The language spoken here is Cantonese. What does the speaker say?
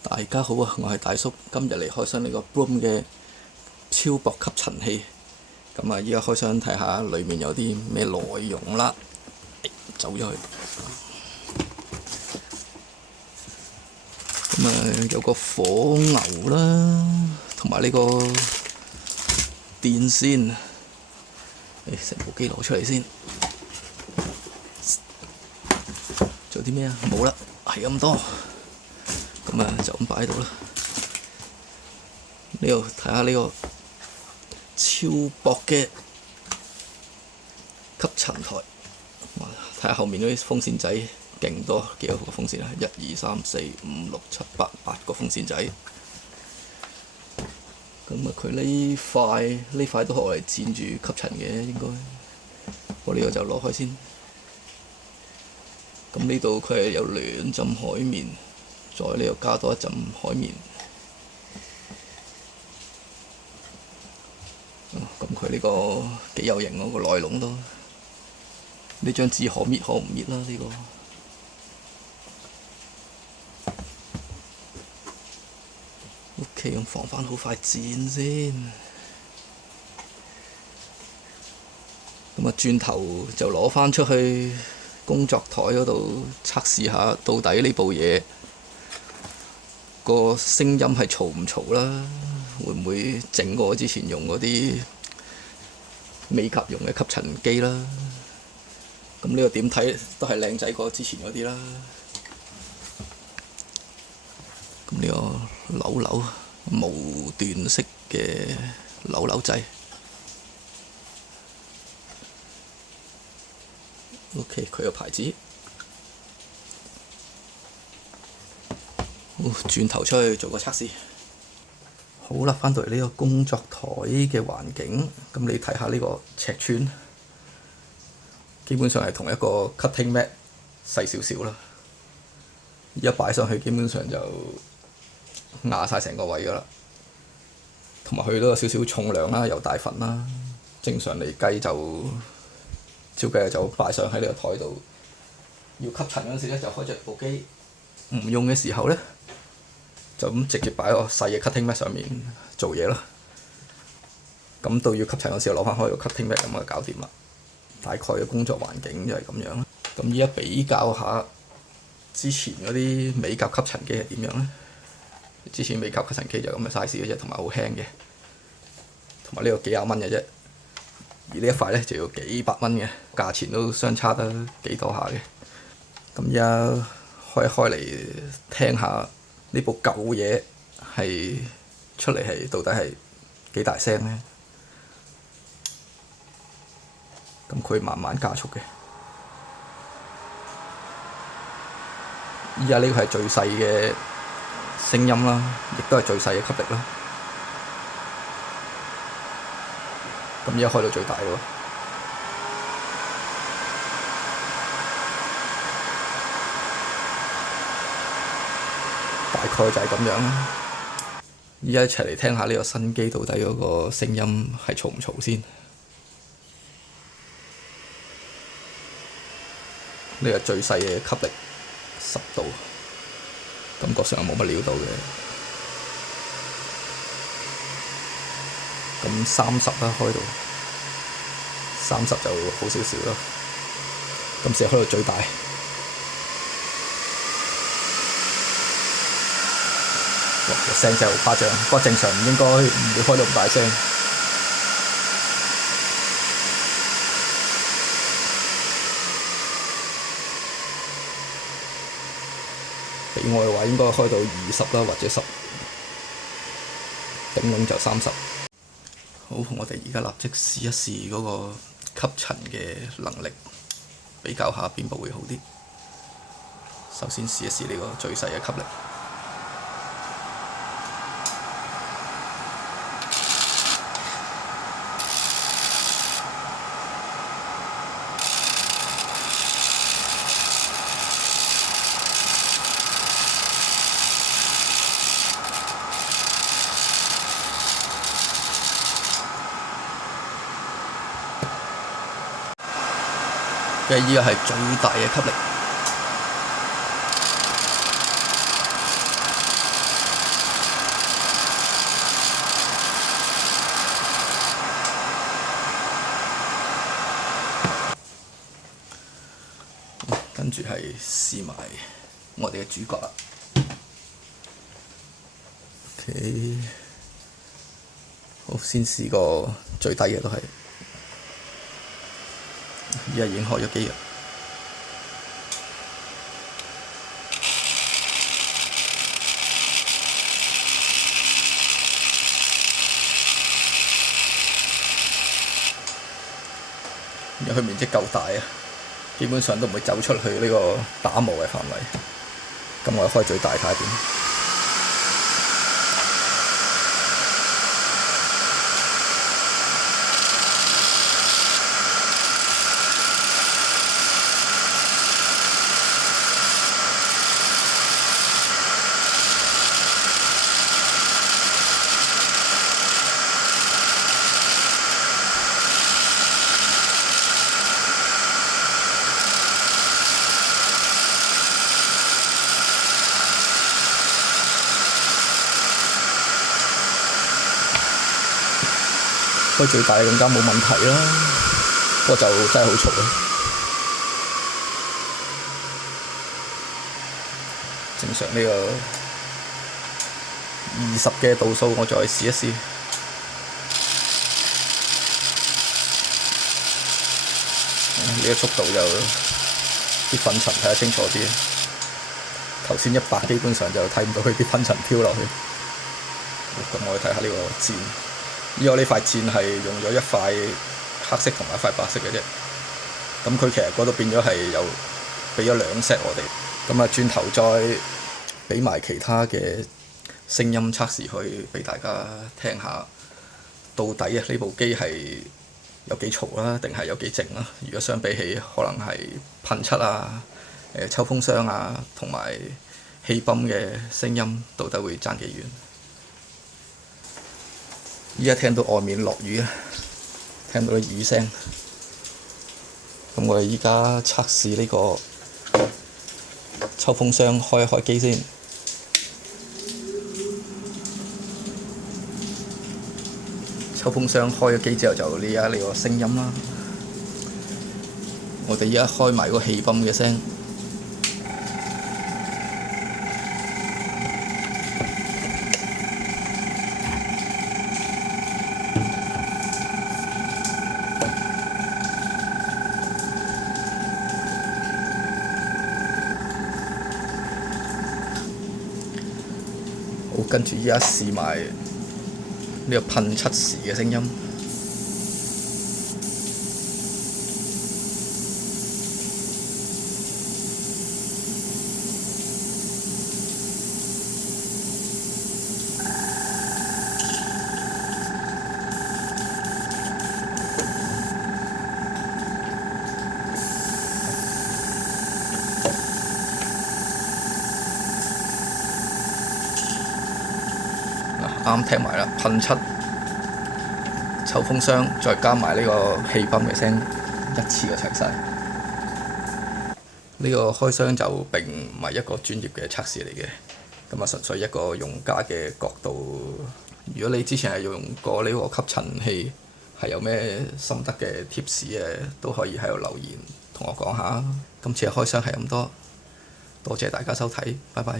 大家好啊，我係大叔，今日嚟開箱呢個 Broom 嘅超薄吸塵器。咁啊，依家開箱睇下裡面有啲咩內容啦。走咗去。咁啊，有個火牛啦，同埋呢個電線。成部機攞出嚟先。做啲咩啊？冇啦，係咁多。咁啊，就咁擺喺度啦。呢度睇下呢個超薄嘅吸塵台。睇下後面嗰啲風扇仔勁多，幾多個風扇啊？1、2、3、4、5、6、7、8個風扇仔。咁啊，佢呢塊都係我嚟墊住吸塵嘅應該。我呢個就攞開先。咁呢度佢係有2浸海綿。再呢度加多1浸海綿，咁佢呢個幾有型喎，個內籠都。呢張紙可搣可唔搣啦呢個。OK， 咁放翻好塊墊先。咁啊，轉頭就攞翻出去工作台嗰度測試下，到底呢部嘢個聲音係嘈唔嘈啦？會唔會整過之前用嗰啲美甲用嘅吸塵機啦？咁呢個點睇都係靚仔過之前嗰啲啦。咁呢個扭無段式嘅扭掣。OK， 佢個牌子。轉頭出去做個測試。好啦，翻到嚟呢個工作台嘅環境，咁你睇下呢個尺寸，基本上係同一個 cutting mat 細少少啦。一擺上去，基本上就壓晒成個位㗎啦。同埋佢都有少少重量啦，又大份啦。正常嚟計就照計就擺上喺呢個台度。要吸塵嗰陣時咧，就開着部機；唔用嘅時候咧，就咁直接擺個細嘅 cutting mat 上面做嘢咯。咁到要吸塵嗰時候，攞翻開個 cutting mat 咁就搞掂啦。大概嘅工作環境就係咁樣啦。咁依家比較下之前嗰啲美甲吸塵機係點樣咧？之前美甲吸塵機就咁嘅 size 嘅啫，同埋好輕嘅，同埋呢個幾廿蚊嘅啫。而呢一塊咧就要幾百蚊嘅，價錢都相差得幾多下嘅。咁依家開一開嚟聽下呢部舊嘢係出嚟係到底係幾大聲咧？咁佢慢慢加速嘅。依家呢個係最細嘅聲音啦，亦都係最細嘅吸力啦。咁依家開到最大咯。大概就係咁樣啦。依家一齊嚟聽下呢個新機到底嗰個聲音係嘈唔嘈先。呢個最細嘅吸力10度，感覺上冇乜料到嘅。咁30啦，開到30就好少少啦。咁試下開到最大。個聲真係好誇張，不過正常唔會開到咁大聲。俾我嘅話應該開到20啦，或者10，頂籠就30。好，我哋而家立即試一試嗰個吸塵嘅能力，比較下邊部會好啲。首先試一試呢個最細嘅吸力。依個係最大嘅吸力。試埋我哋嘅主角啦。OK， 好，先試個最低嘅都係，而家已經開咗機啦。因為佢面積夠大啊，基本上都唔會走出去呢個打磨嘅範圍。咁我開最大睇下點。開最大更加冇問題啦，不過就真係好嘈啊！正常呢個20嘅度數，我再試一試。呢個速度就啲粉塵睇得清楚啲。頭先100基本上就睇唔到佢啲粉塵飄落去。咁我哋睇下呢個箭。依我呢塊箭係用咗一塊黑色同埋一塊白色嘅啫，咁佢其實嗰度變咗係有俾咗2 set 我哋，咁啊轉頭再俾埋其他嘅聲音測試去俾大家聽下，到底啊呢部機係有幾嘈啦，定係有幾靜啦？如果相比起可能係噴漆啊、抽風箱啊同埋氣泵嘅聲音，到底會爭幾遠？依家聽到外面落雨啊，聽到啲雨聲。咁我哋依家測試呢個抽風箱，開一開機先。抽風箱開咗機之後就呢個聲音啦。我哋依家開埋個氣泵嘅聲。好，跟住依家試埋呢個噴漆時嘅聲音。啱聽埋啦，噴漆、抽風箱，再加埋呢個氣泵嘅聲，一次就齊晒。呢個開箱就並唔係一個專業嘅測試嚟嘅，咁啊純粹一個用家嘅角度。如果你之前係用過呢個吸塵器，係有咩心得嘅貼士嘅，都可以喺度留言同我講下。今次嘅開箱係咁多，多謝大家收睇，拜拜。